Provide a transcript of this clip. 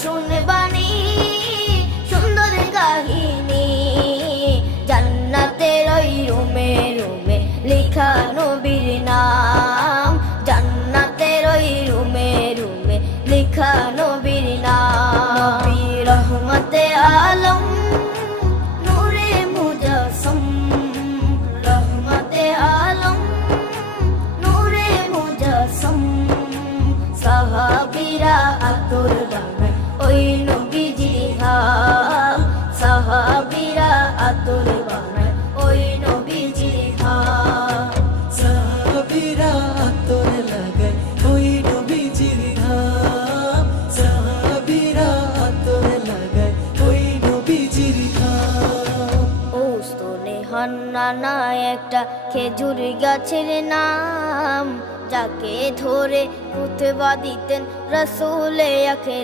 শুনবানি সুন্দর কাহিনী, জান্নাতের ওই রুমে রুমে লেখা নবীর নাম, জান্নাতের ওই রুমে রুমে লেখা নবীর নাম। নবী রহমতে আলম নূরে মুজাসসম, রহমতে আলম নূরে মুজাসসম। সাহাবীরা আতর বানায় ওই নবীজির ঘাম, সাহাবীরা আতর বানায় ওই নবীজির ঘাম। সাহাবীরা আতর লাগায় ওই নবীজির ঘাম, সাহাবীরা আতর লাগায় ওই নবীজির ঘাম। ও স্তনে হান্নানা একটা খেজুর গাছের নাম, যাকে ধরে খুতবা দিতেন রাসূলে আখির।